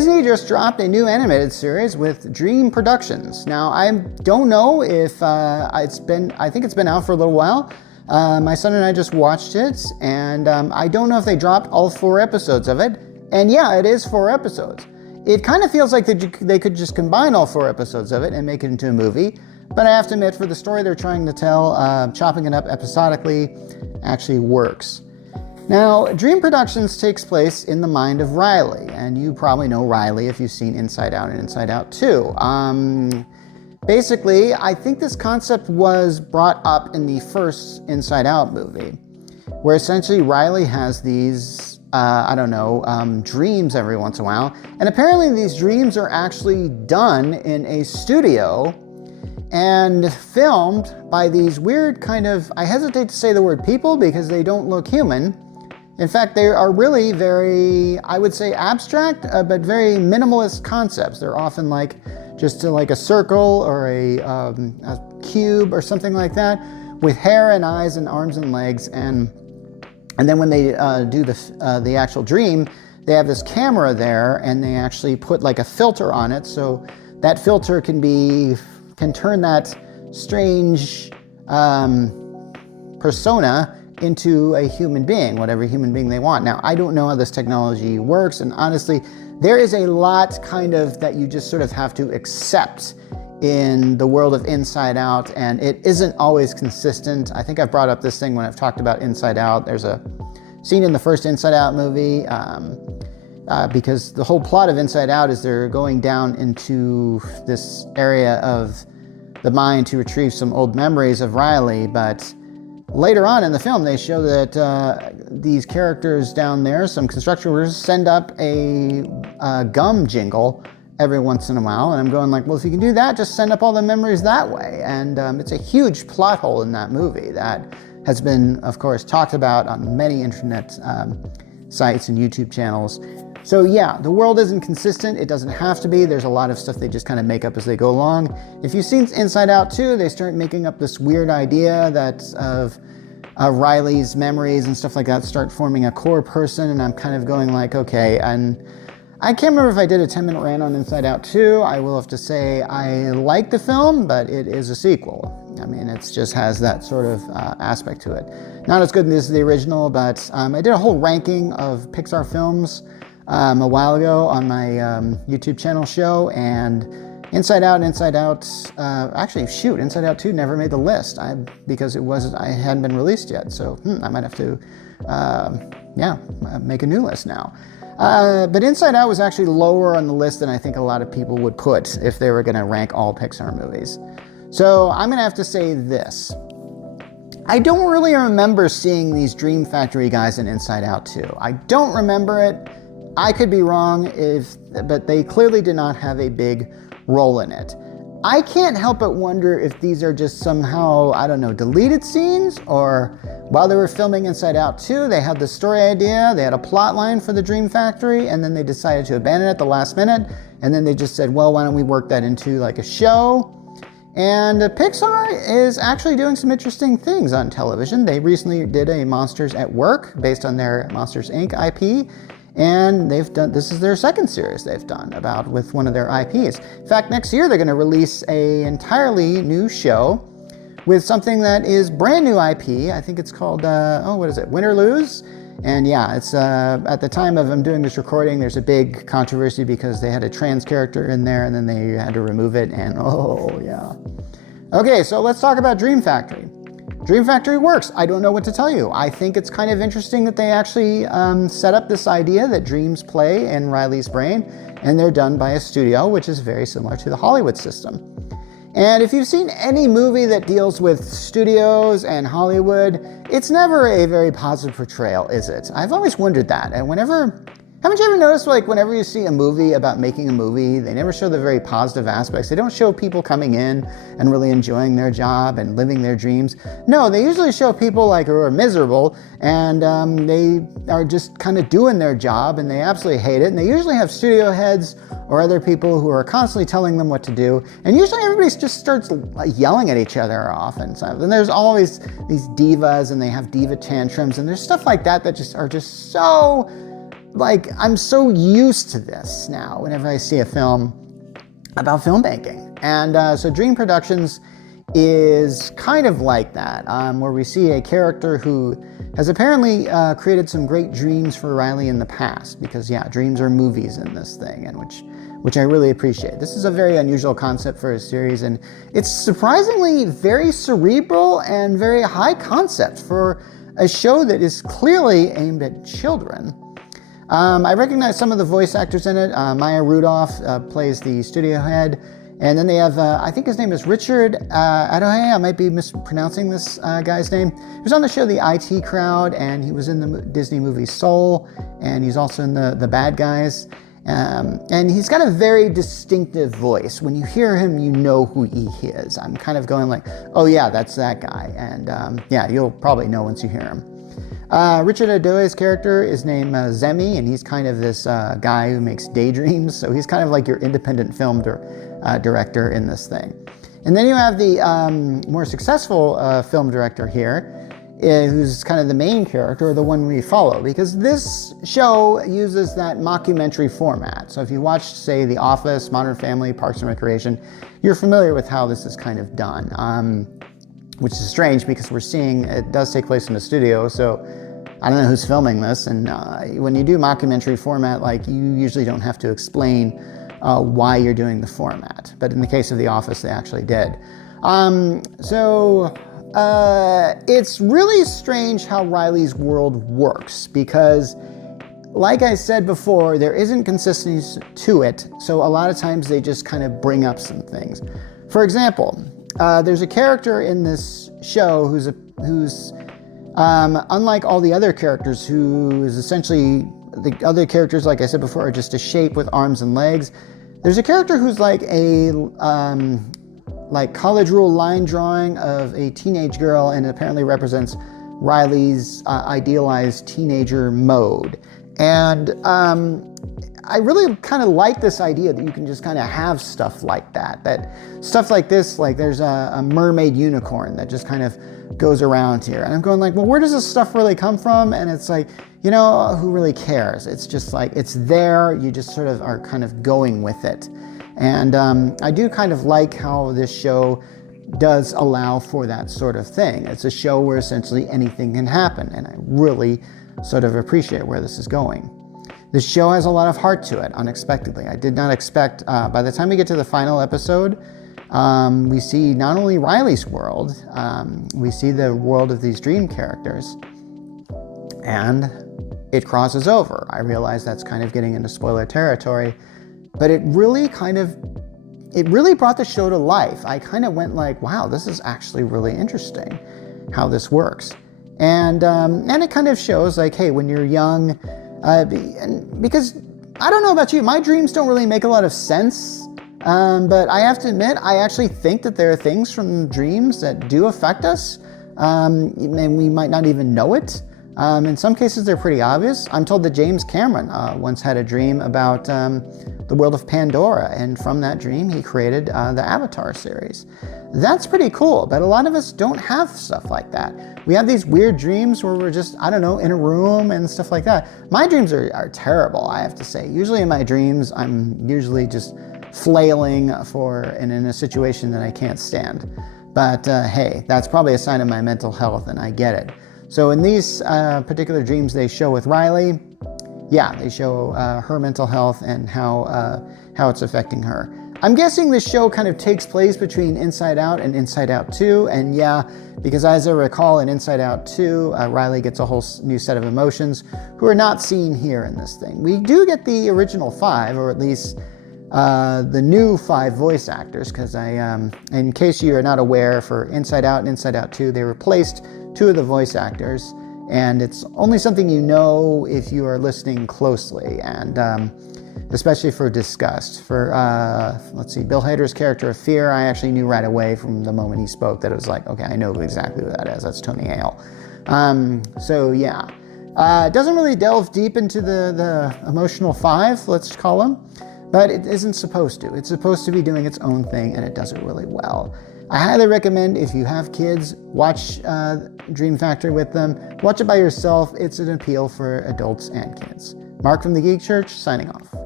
Disney just dropped a new animated series with Dream Productions. Now, I don't know if I think it's been out for a little while. My son and I just watched it, and I don't know if they dropped all 4 episodes of it. And yeah, it is 4 episodes. It kind of feels like they could just combine all 4 episodes of it and make it into a movie. But I have to admit, for the story they're trying to tell, chopping it up episodically actually works. Now, Dream Productions takes place in the mind of Riley, and you probably know Riley if you've seen Inside Out and Inside Out 2. Basically, I think this concept was brought up in the first Inside Out movie, where essentially Riley has these, dreams every once in a while, and apparently these dreams are actually done in a studio and filmed by these weird kind of, I hesitate to say the word people because they don't look human. In fact, they are really very, I would say abstract, but very minimalist concepts. They're often like just like a circle or a cube or something like that with hair and eyes and arms and legs. And then when they do the actual dream, they have this camera there and they actually put like a filter on it. So that filter can turn that strange persona into a human being, whatever human being they want. Now, I don't know how this technology works, and honestly, there is a lot kind of that you just sort of have to accept in the world of Inside Out, and it isn't always consistent. I think I've brought up this thing when I've talked about Inside Out. There's a scene in the first Inside Out movie, because the whole plot of Inside Out is they're going down into this area of the mind to retrieve some old memories of Riley, but later on in the film, they show that these characters down there, some construction workers, send up a gum jingle every once in a while. And I'm going like, well, if you can do that, just send up all the memories that way. And it's a huge plot hole in that movie that has been, of course, talked about on many internet sites and YouTube channels. So yeah, the world isn't consistent. It doesn't have to be. There's a lot of stuff they just kind of make up as they go along. If you've seen Inside Out 2, they start making up this weird idea that of Riley's memories and stuff like that start forming a core person, and I'm kind of going like, okay, and I can't remember if I did a 10-minute rant on Inside Out 2. I will have to say I like the film, but it is a sequel. I mean, it just has that sort of aspect to it. Not as good as the original, but I did a whole ranking of Pixar films a while ago on my YouTube channel show, and Inside Out, Inside Out 2 never made the list because I hadn't been released yet. So I might have to, make a new list now. But Inside Out was actually lower on the list than I think a lot of people would put if they were going to rank all Pixar movies. So I'm going to have to say this. I don't really remember seeing these Dream Factory guys in Inside Out 2. I don't remember it. I could be wrong, but they clearly did not have a big role in it. I can't help but wonder if these are just somehow, deleted scenes, or while they were filming Inside Out 2, they had the story idea, they had a plot line for the Dream Factory, and then they decided to abandon it at the last minute, and then they just said, well, why don't we work that into like a show? And Pixar is actually doing some interesting things on television. They recently did a Monsters at Work based on their Monsters, Inc. IP, and this is their second series they've done with one of their IPs. In fact, next year they're going to release an entirely new show with something that is brand new IP. I think it's called, Win or Lose? And yeah, it's at the time of I'm doing this recording, there's a big controversy because they had a trans character in there and then they had to remove it, and oh yeah. Okay, so let's talk about Dream Factory. Dream Factory works. I don't know what to tell you. I think it's kind of interesting that they actually set up this idea that dreams play in Riley's brain, and they're done by a studio, which is very similar to the Hollywood system. And if you've seen any movie that deals with studios and Hollywood, it's never a very positive portrayal, is it? I've always wondered that. And haven't you ever noticed, like, whenever you see a movie about making a movie, they never show the very positive aspects. They don't show people coming in and really enjoying their job and living their dreams. No, they usually show people like who are miserable, and they are just kind of doing their job and they absolutely hate it. And they usually have studio heads or other people who are constantly telling them what to do. And usually everybody just starts yelling at each other often. And there's always these divas, and they have diva tantrums, and there's stuff like that that just are just so I'm so used to this now whenever I see a film about filmmaking. And so Dream Productions is kind of like that, where we see a character who has apparently created some great dreams for Riley in the past, because yeah, dreams are movies in this thing, and which I really appreciate. This is a very unusual concept for a series, and it's surprisingly very cerebral and very high concept for a show that is clearly aimed at children. I recognize some of the voice actors in it. Maya Rudolph plays the studio head. And then they have, I think his name is Richard Adohe. I might be mispronouncing this guy's name. He was on the show The IT Crowd, and he was in the Disney movie Soul, and he's also in the Bad Guys. And he's got a very distinctive voice. When you hear him, you know who he is. I'm kind of going like, oh yeah, that's that guy. And yeah, you'll probably know once you hear him. Richard Adoe's character is named Zemi, and he's kind of this guy who makes daydreams. So he's kind of like your independent film director in this thing. And then you have the more successful film director here, who's kind of the main character, the one we follow, because this show uses that mockumentary format. So if you watched, say, The Office, Modern Family, Parks and Recreation, you're familiar with how this is kind of done. Which is strange because we're seeing it does take place in a studio, so I don't know who's filming this. And when you do mockumentary format, you usually don't have to explain why you're doing the format. But in the case of The Office, they actually did. It's really strange how Riley's world works, because like I said before, there isn't consistency to it. So a lot of times they just kind of bring up some things. For example, there's a character in this show who's unlike all the other characters, who is essentially, the other characters, like I said before, are just a shape with arms and legs. There's a character who's like a college rule line drawing of a teenage girl, and it apparently represents Riley's idealized teenager mode. And I really kind of like this idea that you can just kind of have stuff like that. That stuff like this, like there's a mermaid unicorn that just kind of goes around here. And I'm going like, well, where does this stuff really come from? And it's like, who really cares? It's just like, it's there. You just sort of are kind of going with it. And I do kind of like how this show does allow for that sort of thing. It's a show where essentially anything can happen. And I really sort of appreciate where this is going. This show has a lot of heart to it, unexpectedly. I did not expect, by the time we get to the final episode, we see not only Riley's world, we see the world of these dream characters, and it crosses over. I realize that's kind of getting into spoiler territory, but it really brought the show to life. I kind of went like, wow, this is actually really interesting how this works. And it kind of shows like, hey, when you're young, because I don't know about you, my dreams don't really make a lot of sense, but I have to admit, I actually think that there are things from dreams that do affect us, and we might not even know it. In some cases, they're pretty obvious. I'm told that James Cameron once had a dream about the world of Pandora, and from that dream, he created the Avatar series. That's pretty cool, but a lot of us don't have stuff like that. We have these weird dreams where we're just, I don't know, in a room and stuff like that. My dreams are terrible, I have to say. Usually in my dreams, I'm usually just flailing in a situation that I can't stand. But hey, that's probably a sign of my mental health, and I get it. So in these particular dreams they show with Riley, yeah, they show her mental health and how it's affecting her. I'm guessing this show kind of takes place between Inside Out and Inside Out 2, and yeah, because as I recall in Inside Out 2, Riley gets a whole new set of emotions who are not seen here in this thing. We do get the original 5, or at least the new 5 voice actors, because in case you are not aware, for Inside Out and Inside Out 2, they replaced 2 of the voice actors, and it's only something you know if you are listening closely, and especially for Disgust. For, let's see, Bill Hader's character of Fear, I actually knew right away from the moment he spoke that it was like, okay, I know exactly who that is. That's Tony Hale. So yeah, it doesn't really delve deep into the emotional 5, let's call them, but it isn't supposed to. It's supposed to be doing its own thing, and it does it really well. I highly recommend, if you have kids, watch Dream Factory with them. Watch it by yourself. It's an appeal for adults and kids. Mark from the Geek Church, signing off.